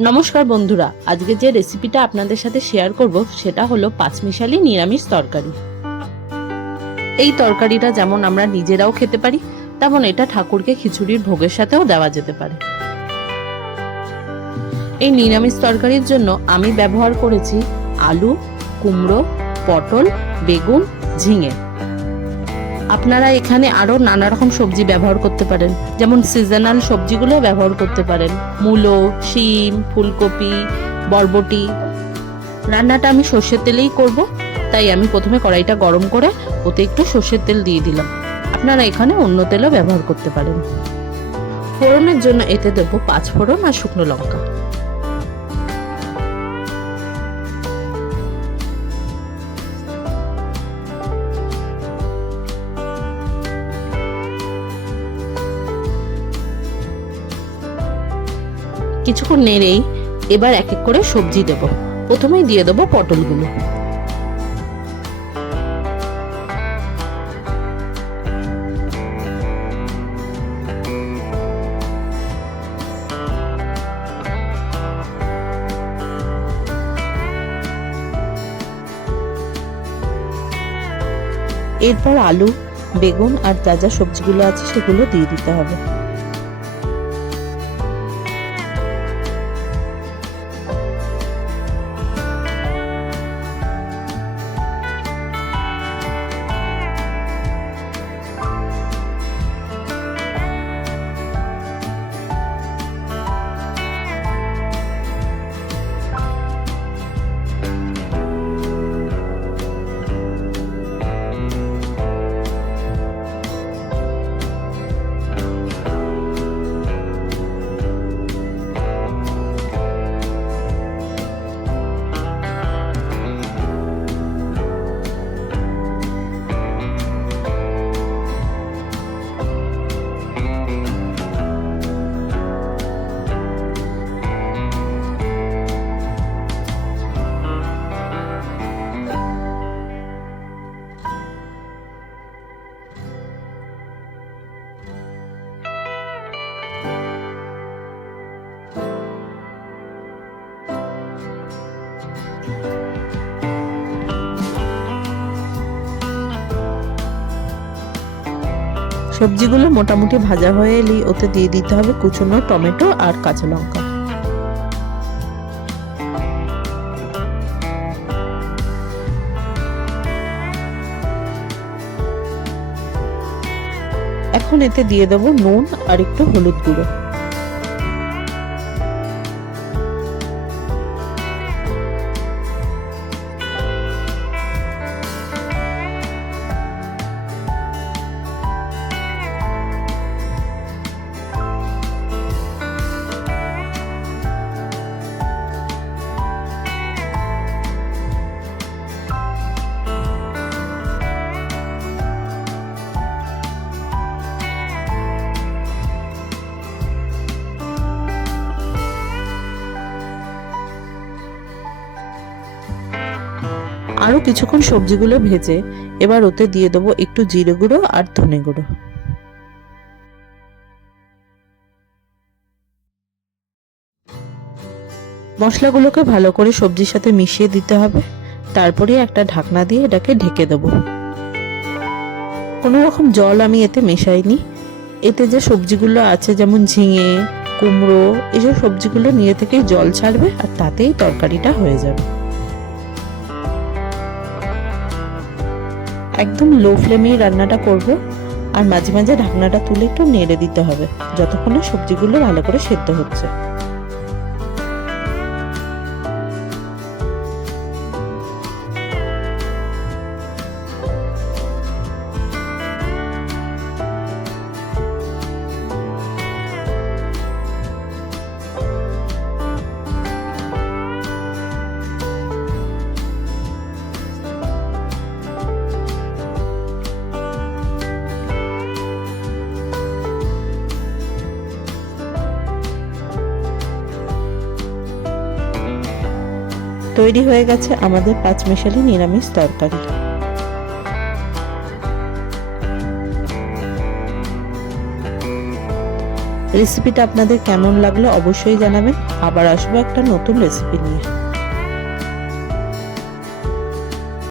নমস্কার বন্ধুরা, আজকে যে রেসিপিটা আপনাদের সাথে শেয়ার করব, সেটা হলো পাঁচমিশালি নিরামিষ তরকারি। এই তরকারিটা যেমন আমরা নিজেরাও খেতে পারি, তেমন এটা ঠাকুরকে খিচুড়ির ভোগের সাথেও দেওয়া যেতে পারে। এই নিরামিষ তরকারির জন্য আমি ব্যবহার করেছি আলু, কুমড়ো, পটল, বেগুন, ঝিঙে। আপনারা এখানে আরও নানা রকম সবজি ব্যবহার করতে পারেন। যেমন সিজনাল সবজিগুলো ব্যবহার করতে পারেন। মূলো, শিম, ফুলকপি, বরবটি। রান্নাটা আমি সর্ষের তেলেই করব। তাই আমি প্রথমে কড়াইটা গরম করে ওতে একটু সর্ষের তেল দিয়ে দিলাম। আপনারা এখানে অন্য তেলও ব্যবহার করতে পারেন। ফোড়নের জন্য এতে দেবো পাঁচ ফোড়ন আর শুকনো লঙ্কা। কিছুক্ষণ নেড়েই এবার এক এক করে সবজি দেব। প্রথমেই দিয়ে দেবো পটলগুলো। এরপর আলু, বেগুন আর যা সবজিগুলো আছে সেগুলো দিয়ে দিতে হবে। সবজিগুলো মোটামুটি ভাজা হয়ে এলেই ওতে দিয়ে দিতে হবে কুচনো টমেটো আর কাঁচা লঙ্কা। এখন এতে দিয়ে দেবো নুন আর একটু হলুদ গুঁড়ো। আরও কিছুক্ষণ সবজিগুলো ভেজে এবার ওতে দিয়ে দেবো একটু জিরে গুঁড়ো আর ধনে গুঁড়ো। মশলাগুলোকে ভালো করে সবজির সাথে মিশিয়ে দিতে হবে। তারপরে একটা ঢাকনা দিয়ে এটাকে ঢেকে দেবো। কোনো রকম জল আমি এতে মেশাইনি। এতে যে সবজিগুলো আছে যেমন ঝিঙে, কুমড়ো, এসব সবজিগুলো নিয়ে থেকেই জল ছাড়বে আর তাতেই তরকারিটা হয়ে যাবে। একদম লো ফ্লেমেই রান্নাটা করব আর মাঝে মাঝে ঢাকনাটা তুলে একটু নেড়ে দিতে হবে, যতক্ষণ না সবজিগুলো ভালো করে সেদ্ধ হচ্ছে। তৈরি হয়ে গেছে আমাদের পাঁচমিশালি নিরামিষ তরকারি। রেসিপিটা আপনাদের কেমন লাগল অবশ্যই জানাবেন। আবার আসব একটা নতুন রেসিপি নিয়ে।